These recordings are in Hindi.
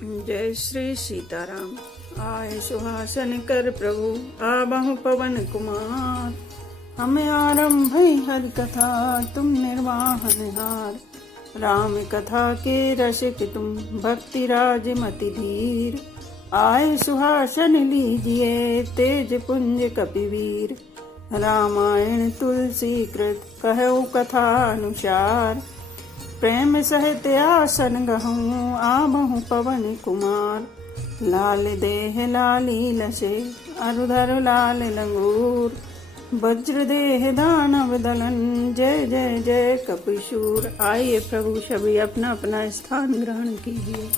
जय श्री सीताराम। आए सुहासन कर प्रभु आबहु पवन कुमार। हमें आरंभ हरि कथा तुम निर्वाहन हार। राम कथा के रसिक तुम भक्ति राज मति धीर। आए सुहासन लीजिए तेज पुंज कपिवीर। रामायण तुलसी कृत कहु कथा अनुसार। प्रेम सहित आसन गहूँ आबहु पवन कुमार। लाल देह लाली लसे अरुधर लाल लंगूर। वज्र देह दानव दलन जय जय जय कपिशूर। आइए प्रभु सभी अपना अपना स्थान ग्रहण कीजिए।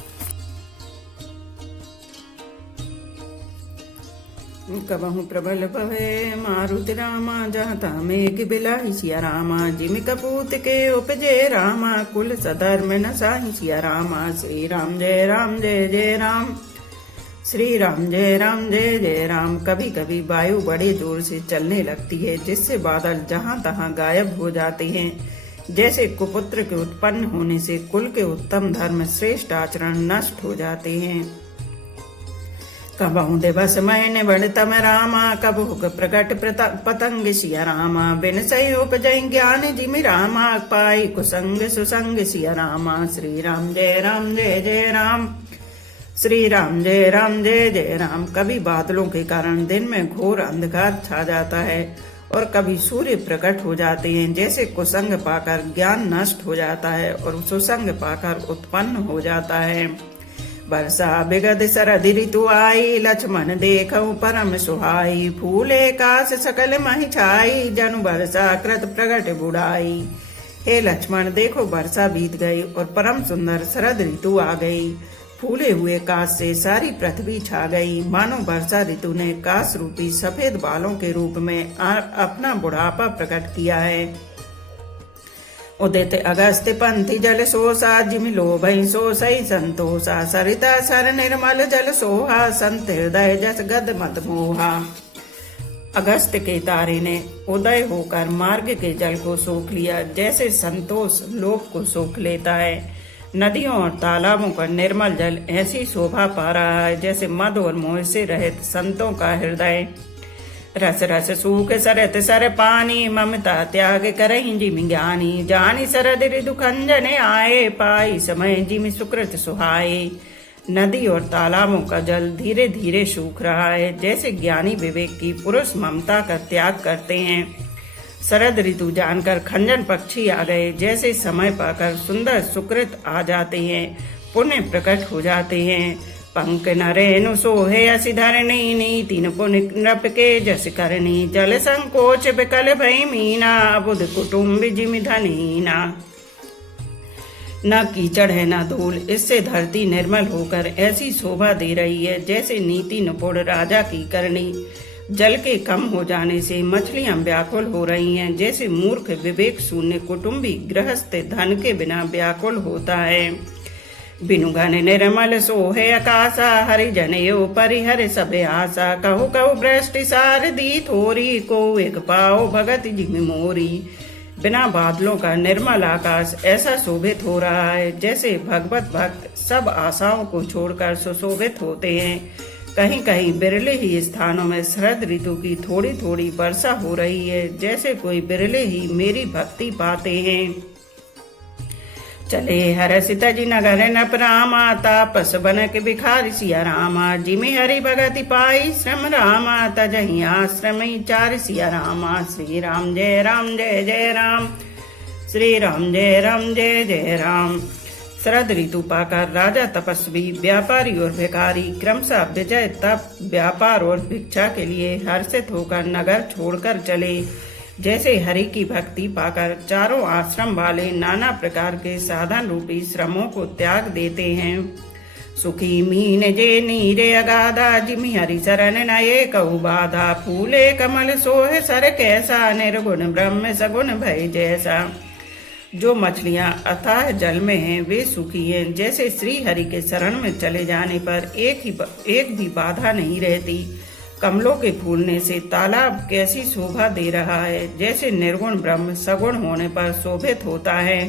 कबहु प्रबल भवे मारुति रामा जाता मेघ बिलाहि सिया रामा। जिमि कपूत के उपजे रामा कुल सधर्म न साहि सिया रामा। श्री राम जय जय राम। श्री राम जय जय राम। कभी कभी वायु बड़े जोर से चलने लगती है जिससे बादल जहाँ तहाँ गायब हो जाते हैं। जैसे कुपुत्र के उत्पन्न होने से कुल के उत्तम धर्म श्रेष्ठ आचरण नष्ट हो जाते हैं। कबहु दिवस मैंने बढ़तम रामा कबहु प्रकट पतंग सिया रामा। बिन सही उपजय ज्ञान जिमि रामा पाई कुसंग सुसंग सिया रामा। श्री राम जय जय राम। श्री राम जय जय राम। कभी बादलों के कारण दिन में घोर अंधकार छा जाता है और कभी सूर्य प्रकट हो जाते हैं। जैसे कुसंग पाकर ज्ञान नष्ट हो जाता है और सुसंग पाकर उत्पन्न हो जाता है। वर्षा बिगद शरद ऋतु आई लक्ष्मण देखऊ परम सुहाई। फूले काश सकल महि छाई जनु वर्षा कृत प्रगट बुढ़ाई। हे लक्ष्मण देखो वर्षा बीत गई और परम सुंदर शरद ऋतु आ गई। फूले हुए काश से सारी पृथ्वी छा गई। मानो वर्षा ऋतु ने काश रूपी सफेद बालों के रूप में अपना बुढ़ापा प्रकट किया है। उदित अगस्त्य पंथी जल सोसा जिमि लोभई सोसई संतोषा। सरिता सर निर्मल जल सोहा संत हृदय जस गद मत मोहा। अगस्त्य के तारे ने उदय होकर मार्ग के जल को सोख लिया जैसे संतोष लोभ को सोख लेता है। नदियों और तालाबों का निर्मल जल ऐसी शोभा पा रहा है जैसे मद और मोह से रहित संतों का हृदय। रस रस सूख सरत सर पानी ममता त्याग करहि जिमि ज्ञानी। जानी शरद ऋतु खंजने आए पाई समय जिमि सुकृत सुहाए। नदी और तालाबों का जल धीरे धीरे सूख रहा है जैसे ज्ञानी विवेक की पुरुष ममता का त्याग करते हैं। शरद ऋतु जानकर खंजन पक्षी आ गए जैसे समय पाकर सुंदर सुकृत आ जाते हैं पुण्य प्रकट हो जाते हैं। पंक नरेनु सोहे असि धरणी नीति पुन नृप के जस करनी। जल संकोच विकल भई मीना बुध कुटुम्ब जिमि धनीना। न कीचड़ है न धूल इससे धरती निर्मल होकर ऐसी शोभा दे रही है जैसे नीति निपुण राजा की करनी। जल के कम हो जाने से मछलियां व्याकुल हो रही हैं जैसे मूर्ख विवेक शून्य कुटुंबी गृहस्थ धन के बिना व्याकुल होता है। बिनु घन निर्मल सोहे आकाशा हरि जनेऊ परिहर सब आशा। कहु कहु वृष्टि सारदी थोरी को एक पाओ भगत जिमि मोरी। बिना बादलों का निर्मल आकाश ऐसा शोभित हो रहा है जैसे भगवत भक्त सब आशाओं को छोड़कर सुशोभित होते हैं। कहीं कहीं बिरले ही स्थानों में शरद ऋतु की थोड़ी थोड़ी वर्षा हो रही है जैसे कोई बिरले ही मेरी भक्ति पाते हैं। चले हरसित जी नगर नप रामा तापस बनक बिखार सिया रामा। जिमि हरि भगति पाई श्रम रामा तजहि आश्रम चार सिया रामा। श्री राम जय जय राम। श्री राम जय जय राम। शरद ऋतु पाकर राजा तपस्वी व्यापारी और भिखारी क्रमशः विजय तप व्यापार और भिक्षा के लिए हर्षित होकर नगर छोड़कर चले। जैसे हरि की भक्ति पाकर चारों आश्रम वाले नाना प्रकार के साधन रूपी श्रमों को त्याग देते हैं। सुखी मीन जे नीरे अगाधा जिमि हरि शरण नये कहु बाधा। फूले कमल सोहे सर कैसा निर्गुण ब्रह्म सगुण भय जैसा। जो मछलियां अथाह जल में हैं वे सुखी हैं जैसे श्री हरि के शरण में चले जाने पर एक भी बाधा नहीं रहती। कमलों के फूलने से तालाब कैसी शोभा दे रहा है जैसे निर्गुण ब्रह्म सगुण होने पर शोभित होता है।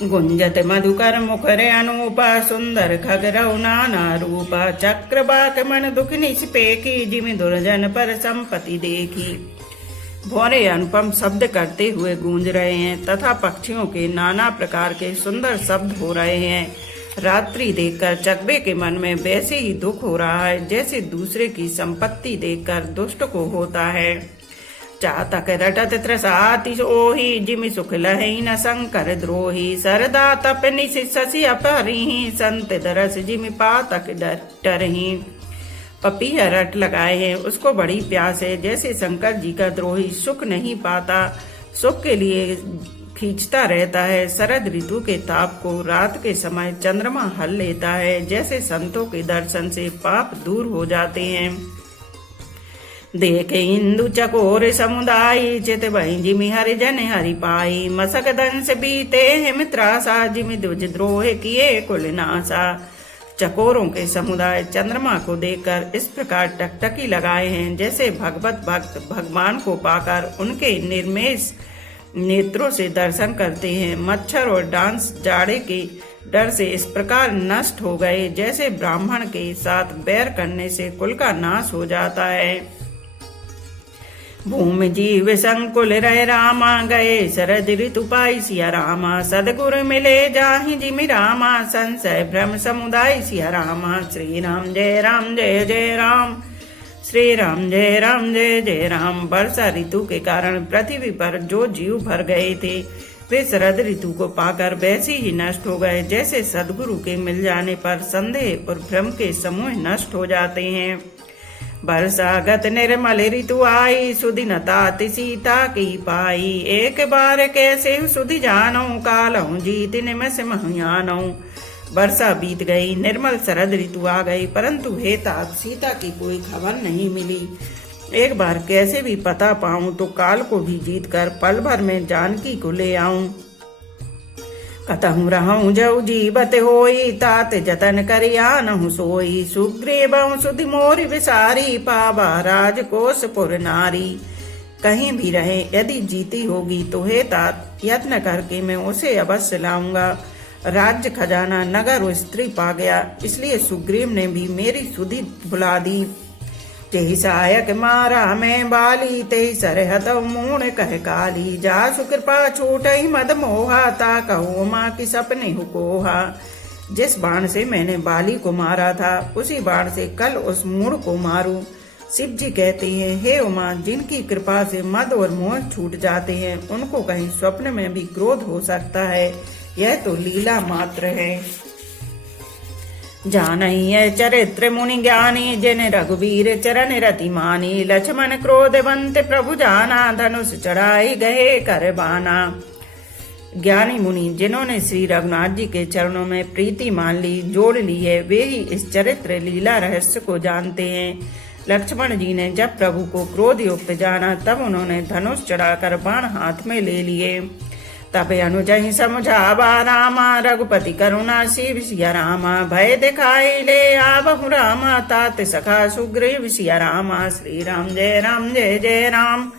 गुंजत मधुकर मुखर अनूपा सुंदर खगरौ नाना रूपा चक्रबाक मन दुख निष्पेकी जिमि दुर्जन पर संपत्ति देखी। भौरे अनुपम शब्द करते हुए गूंज रहे हैं तथा पक्षियों के नाना प्रकार के सुंदर शब्द हो रहे हैं। रात्रि देखकर चकबे के मन में वैसे ही दुख हो रहा है जैसे दूसरे की संपत्ति देखकर दुष्ट को होता है। चातक रटत त्रसाति ओहि जिमि सुख लहि न शंकर द्रोही सरदा तप निश शशि अपहरिहि संत दरस जिमि पातक डरहि। पपीहा रट लगाए हैं, उसको बड़ी प्यास है जैसे शंकर जी का द्रोही सुख नहीं पाता, सुख के लिए खींचता रहता है। शरद ऋतु के ताप को रात के समय चंद्रमा हल लेता है जैसे संतों के दर्शन से पाप दूर हो जाते हैं। देखे इंदु चकोर समुदाय चित बहि जिमि हरिजन हरि पाई मसक दंश बीते हिम त्रासा जिमि द्विज द्रोह किए कुल नासा। चकोरों के समुदाय चंद्रमा को देखकर इस प्रकार टकटकी लगाए हैं जैसे भगवत भक्त भगवान को पाकर उनके निर्मेश नेत्रों से दर्शन करते हैं। मच्छर और डांस जाड़े के डर से इस प्रकार नष्ट हो गए जैसे ब्राह्मण के साथ बैर करने से कुल का नाश हो जाता है। भूमि जीव संकुल रह रामा गए शरद ऋतु पाई सिया रामा सदगुरु मिले जाहि जिमि रामा संशय भ्रम समुदाय सिया रामा। श्री राम जय राम जय जय राम, श्री राम जय राम जय जय राम। वर्षा ऋतु के कारण पृथ्वी पर जो जीव भर गए थे वे शरद ऋतु को पाकर वैसे ही नष्ट हो गए जैसे सदगुरु के मिल जाने पर संदेह और भ्रम के समूह नष्ट हो जाते हैं। बरसागत निर्मल ऋतु आई सुदिनता सीता की पाई एक बार कैसे सुधि जानऊ कालऊ जीत निमस महियानऊ। वर्षा बीत गई, निर्मल शरद ऋतु आ गई, परंतु हे तात सीता की कोई खबर नहीं मिली। एक बार कैसे भी पता पाऊं तो काल को भी जीत कर पल भर में जानकी को ले आऊं। कतहु रहूं जऊ जीवत होई तात जतन करियानहु सोई सुग्रीवं सुधि मोरि विसारी पावा राजकोष पुर नारी। कहीं भी रहे यदि जीती होगी तो हे तात यत्न करके मैं उसे अवश्य लाऊंगा। राज्य खजाना नगर और स्त्री पा गया, इसलिए सुग्रीव ने भी मेरी सुधि बुला दी। तेहि सहायक मारा मैं बाली तेहि सरहत मूण कह काली जासु कृपा छूटई मद मोहा ता कहो माँ की सपने हुकोहा। जिस बाण से मैंने बाली को मारा था उसी बाण से कल उस मूढ़ को मारूं। शिव जी कहते हैं, हे उमा, जिनकी कृपा से मद और मोह छूट जाते हैं उनको कहीं स्वप्न में भी क्रोध हो सकता है, यह तो लीला मात्र है। जानहि है चरित्र मुनि ज्ञानी जिन रघुवीर चरण रति मानी लक्ष्मण क्रोधवंत प्रभु जाना धनुष चढ़ाई गए कर बाना। ज्ञानी मुनि जिन्होंने श्री रघुनाथ जी के चरणों में प्रीति मान ली, जोड़ ली है, वे ही इस चरित्र लीला रहस्य को जानते हैं। लक्ष्मण जी ने जब प्रभु को क्रोध युक्त जाना तब उन्होंने धनुष चढ़ाकर बाण हाथ में ले लिए। तब अनुजहि समझावा रामा रघुपति करुणा शिव सिया रामा भय दिखाई ले आवहु रामा तात सखा सुग्रीव सिया रामा। श्री राम जय राम जय जय राम,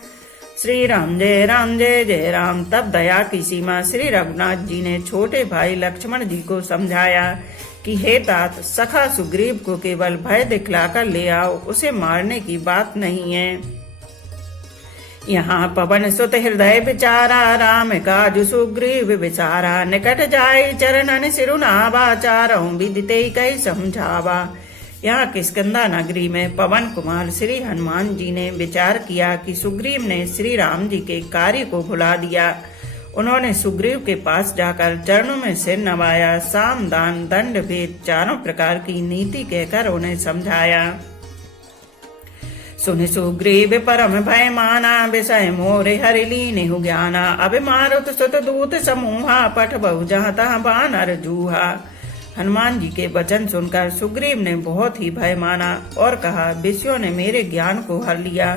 श्री राम जय राम जय जय राम। तब दया की सीमा श्री रघुनाथ जी ने छोटे भाई लक्ष्मण जी को समझाया कि हे तात, सखा सुग्रीव को केवल भय दिखलाकर ले आओ, उसे मारने की बात नहीं है। यहाँ पवन सुत हृदय विचारा राम काजु सुग्रीव विचारा निकट जाय चरणन सिरुनावा चारऊ विदिते कई समझावा। यहाँ किष्किंधा नगरी में पवन कुमार श्री हनुमान जी ने विचार किया कि सुग्रीव ने श्री राम जी के कार्य को भुला दिया। उन्होंने सुग्रीव के पास जाकर चरणों में सिर नवाया, साम दान दंड भेद चारों प्रकार की नीति कहकर उन्हें समझाया। सुनि सुग्रीव परम भय माना विषय मोरे हरि लीन्हु ज्ञाना अब मारुत सुत दूत समूहा पठ बहु जहाँ तहाँ बानर जूहा। हनुमान जी के वचन सुनकर सुग्रीव ने बहुत ही भय माना और कहा, विषयों ने मेरे ज्ञान को हर लिया।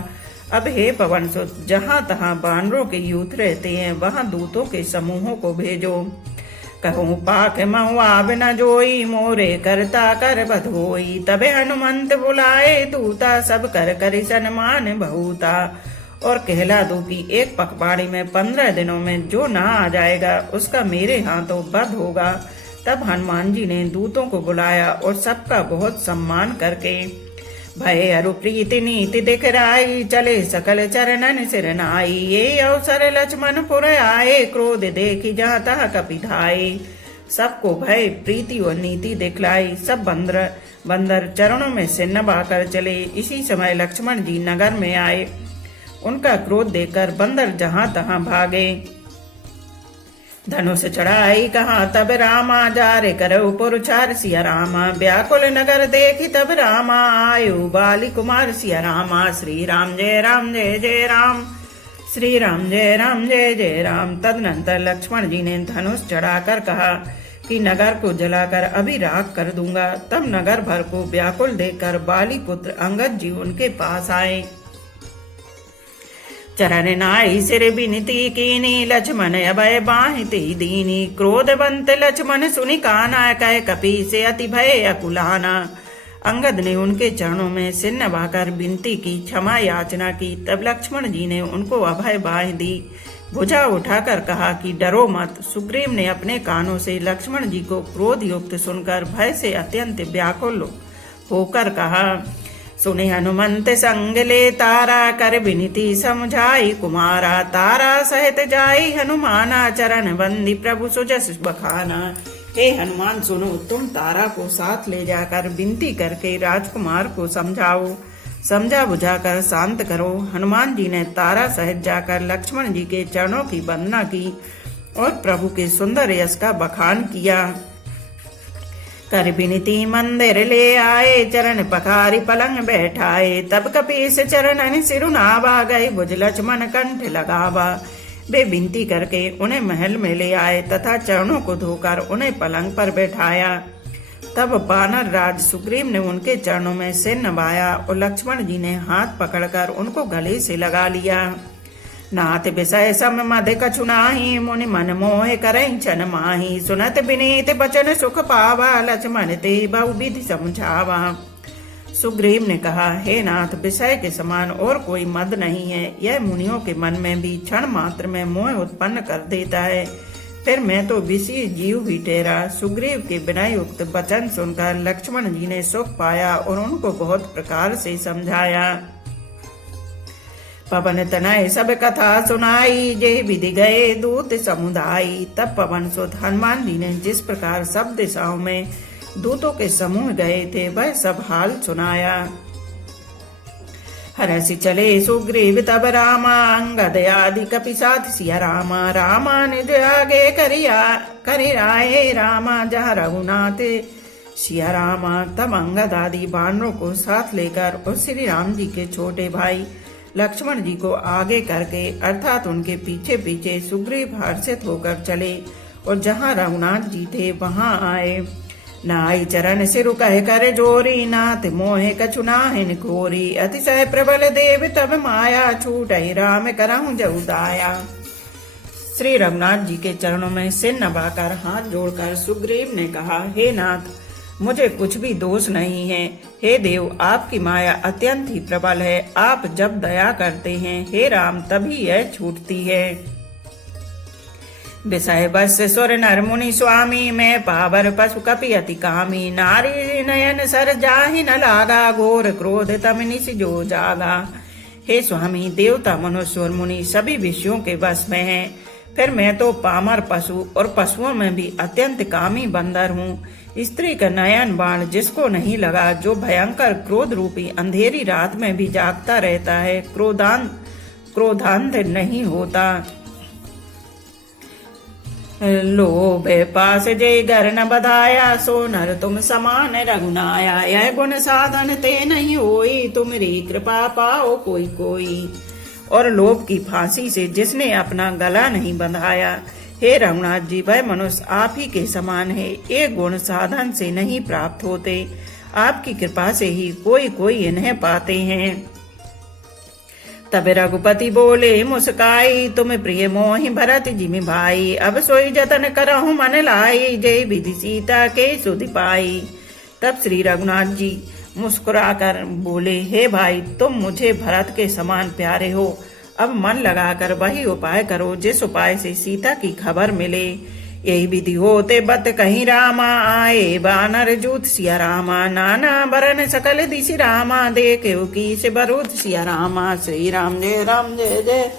अब हे पवन सुत, जहाँ तहाँ बानरों के यूथ रहते हैं वहाँ दूतों के समूहों को भेजो। कहूँ पाक महुआ न जोई मोरे करता कर बधोई। तबे हनुमंत बुलाए दूता सब कर करि सन्मान बहुता। और कहला दो कि एक पखवाड़े में 15 दिनों में जो ना आ जाएगा उसका मेरे हाथों वध होगा। तब हनुमान जी ने दूतों को बुलाया और सबका बहुत सम्मान करके भय अरु प्रीति नीति दिख राई, चले सकल चरणन सिर नाई। ये अवसर लक्ष्मण पुर आए, क्रोध देखी जहाँ तहाँ कपि धाये। सबको भय प्रीति और नीति दिखलाई, सब बंदर चरणों में सिर नभाकर चले। इसी समय लक्ष्मण जी नगर में आए, उनका क्रोध देखकर बंदर जहाँ तहाँ भागे। धनुष चढ़ाई कहा तब रामा, जारे करऊ पुरुचार सिया रामा। व्याकुल नगर देखी तब रामा, आयु बाली कुमार सिया रामा। श्री राम जय राम जय जय राम, श्री राम जय राम जय जय राम। तदनंतर लक्ष्मण जी ने धनुष चढ़ाकर कहा कि नगर को जलाकर अभी राख कर दूंगा। तब नगर भर को व्याकुल देखकर बाली पुत्र अंगद जी उनके पास आए। चरण नाई सिर बिनती कीनी, लक्ष्मण अभय बाहिति दीनी। क्रोधवंत लक्ष्मण सुनि काना, कह कपि से अति भय अकुलाना। अंगद ने उनके चरणों में सिर नभाकर विनती की, क्षमा याचना की। तब लक्ष्मण जी ने उनको अभय बाह दी, भुजा उठाकर कहा कि डरो मत। सुग्रीव ने अपने कानों से लक्ष्मण जी को क्रोध युक्त सुनकर भय से अत्यंत व्याकुल होकर कहा, सुने हनुमंत संग ले तारा, कर विनती समझाई कुमारा। तारा सहित जाई हनुमाना, चरण बंदी प्रभु सुजस बखाना। हे हनुमान सुनो, तुम तारा को साथ ले जाकर विनती करके राजकुमार को समझाओ, समझा बुझाकर शांत करो। हनुमान जी ने तारा सहित जाकर लक्ष्मण जी के चरणों की वंदना की और प्रभु के सुंदर यश का बखान किया। कर विनती मंदिर ले आए, चरण पखारी पलंग बैठाए। तब कपीस चरणन सिरुनावा, गए भुज लक्ष्मण कंठ लगावा। वे विनती करके उन्हें महल में ले आए तथा चरणों को धोकर उन्हें पलंग पर बैठाया। तब वानर राज सुग्रीव ने उनके चरणों में सिर नवाया और लक्ष्मण जी ने हाथ पकड़कर उनको गले से लगा लिया। नाथ विषय सम मध कछु नाही, मुनि मन मोह करई छन माही। सुनत विनीत बचन सुख पावा, लक्ष्मण ते बहु विधि समझावा। सुग्रीव ने कहा, हे नाथ, विषय के समान और कोई मद नहीं है। यह मुनियों के मन में भी क्षण मात्र में मोह उत्पन्न कर देता है। फिर मैं तो विषय जीव भी ठहरा। सुग्रीव के विनय युक्त वचन सुनकर लक्ष्मण जी ने सुख पाया और उनको बहुत प्रकार से समझाया। पवन तनय सब कथा सुनाई, जे विधि गए दूत समुदाय। तब पवन सुत हनुमान जी ने जिस प्रकार सब दिशाओं में दूतों के समूह गए थे वह सब हाल सुनाया। हरसि चले सुग्रीव तब रामा, अंगद आदि कपि साथ सिया रामा। रामा निज आगे करि आए, रामा जहाँ रघुनाथ सिया रामा। तब अंगद आदि वानरों को साथ लेकर और श्री राम जी के छोटे भाई लक्ष्मण जी को आगे करके अर्थात उनके पीछे पीछे सुग्रीव हर्षित होकर चले और जहाँ रघुनाथ जी थे वहां आए। नाई चरण सिरु कह कर जोरी, नाथ मोहे कछु नाहिन खोरी। अतिशय प्रबल देव तब माया, छूटहि राम करहु जहु दाया। श्री रघुनाथ जी के चरणों में सिर नभाकर हाथ जोड़कर सुग्रीव ने कहा, हे नाथ, मुझे कुछ भी दोष नहीं है। हे देव, आपकी माया अत्यंत ही प्रबल है। आप जब दया करते हैं हे राम तभी यह छूटती है। विषय बस सुर नर मुनि स्वामी, मैं पावर पशु कपि अति कामी। नारी नयन सर जाहि न लागा, घोर क्रोध तम निश जो जागा। हे स्वामी, देवता मनुष्य और मुनि सभी विषयों के वश में हैं। फिर मैं तो पामर पशु और पशुओं में भी अत्यंत कामी बंदर हूँ। स्त्री का नयन बाण जिसको नहीं लगा, जो भयंकर क्रोध रूपी अंधेरी रात में भी जागता रहता है, क्रोधांध नहीं होता। लोभ पास जय घर न बधाया, सो नर तुम समान रघुनाया। यह गुण साधन ते नहीं होई, तुम्हारी कृपा पाओ कोई कोई। और लोभ की फांसी से जिसने अपना गला नहीं बंधाया, हे रघुनाथ जी, वह मनुष्य आप ही के समान है। ये गुण साधन से नहीं प्राप्त होते, आपकी कृपा से ही कोई कोई इन्हें पाते हैं। तब रघुपति बोले मुस्काई, तुम प्रिय मोहि भरत जिमि भाई। अब सोई जतन करहु मन लाई, जय विधि सीता के सुधि पाई। तब श्री रघुनाथ जी मुस्कुराकर बोले, हे भाई, तुम मुझे भरत के समान प्यारे हो। अब मन लगाकर वही उपाय करो जिस उपाय से सीता की खबर मिले। यही विधि होते बत कहीं रामा, आए बानर जूत सिया रामा, नाना बरन सकल दिशि रामा, देखे कीस बरूद सिया रामा। श्री राम जय राम जय जय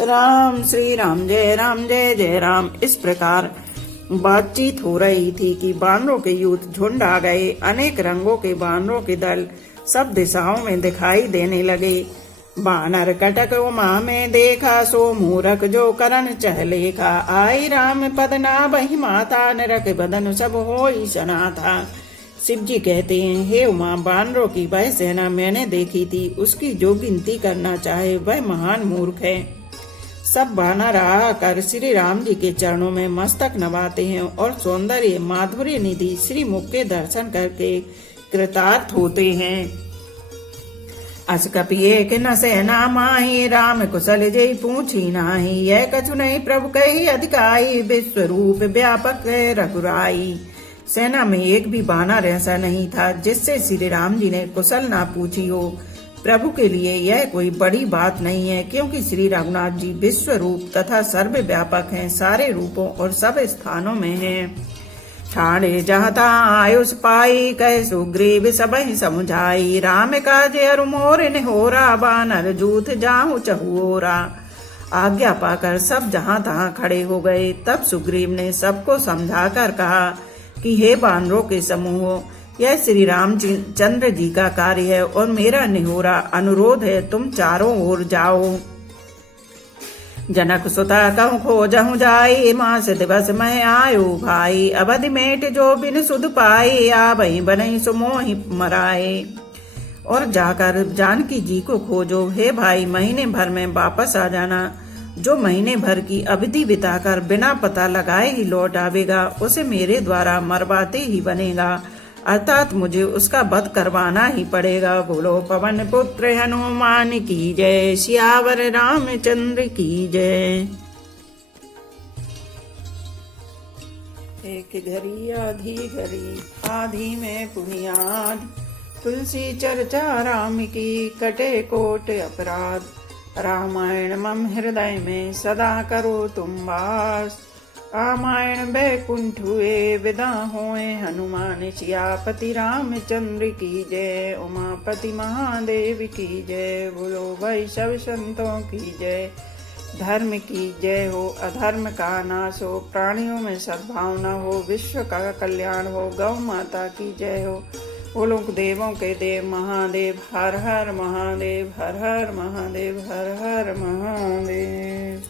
राम, श्री राम जय राम जय जय राम। इस प्रकार बातचीत हो रही थी कि बानरों के युद्ध झुंड आ गए। अनेक रंगों के बानरों के दल सब दिशाओं में दिखाई देने लगे। बानर कटक उमा में देखा, सो मूरख जो करन चहलेखा, आई राम पद ना बही माता, नरक बदन सब होई सनाथा। शिव जी कहते हैं, हे उमा, बानरों की वह सेना मैंने देखी थी, उसकी जो गिनती करना चाहे वह महान मूर्ख है। सब बानर आकर श्री राम जी के चरणों में मस्तक नवाते हैं और सौंदर्य माधुर्य निधि श्री मुख के दर्शन करके कृतार्थ होते हैं। अस कपिए के न सेना माही, राम कुशल जय पूछी नाही, यह कछु नहीं प्रभु कही अधिकाई, विश्व रूप व्यापक रघुराई। सेना में एक भी बानर ऐसा नहीं था जिससे श्री राम जी ने कुशल ना पूछी हो। प्रभु के लिए यह कोई बड़ी बात नहीं है, क्योंकि श्री रघुनाथ जी विश्व रूप तथा सर्वव्यापक हैं, सारे रूपों और सब स्थानों में हैं। ठाणे जहता आयुष पाई, कह सुग्रीव सबहि समुझाई, राम काजे अरु मोर निहोरा, बानर जूथ जाहु चहुओरा। आज्ञा पाकर सब जहां तहां खड़े हो गए। तब सुग्रीव ने सबको समझाकर कहा कि हे बानरों के समूह, यह श्री रामचंद्र जी का कार्य है और मेरा निहोरा अनुरोध है, तुम चारों ओर जाओ। जनक सुता कहूँ खोजहु जाई, मास दिवस मैं आयो भाई, अवधि मेट जो बिन सुध पाई, आवई बनई सुमोहि मराए। और जाकर जानकी जी को खोजो, हे भाई महीने भर में वापस आ जाना। जो महीने भर की अवधि बिताकर बिना पता लगाए ही लौट आवेगा, उसे मेरे द्वारा मरवाते ही बनेगा, अर्थात मुझे उसका वध करवाना ही पड़ेगा। बोलो पवन पुत्र हनुमान की जय, सियावर रामचंद्र की जय। एक घड़ी आधी में पुनियाद, तुलसी चर्चा राम की, कटे कोट अपराध। रामायण मम हृदय में सदा करो तुम वास, रामायण बैकुंठ हुए विदा होए हनुमान, सियापति रामचंद्र की जय, उमापति महादेव की जय। बोलो भाई सब संतों की जय। धर्म की जय हो, अधर्म का नाश हो, प्राणियों में सद्भावना हो, विश्व का कल्याण हो, गौ माता की जय हो। बोलो देवों के देव महादेव, हर हर महादेव, हर हर महादेव, हर हर महादेव।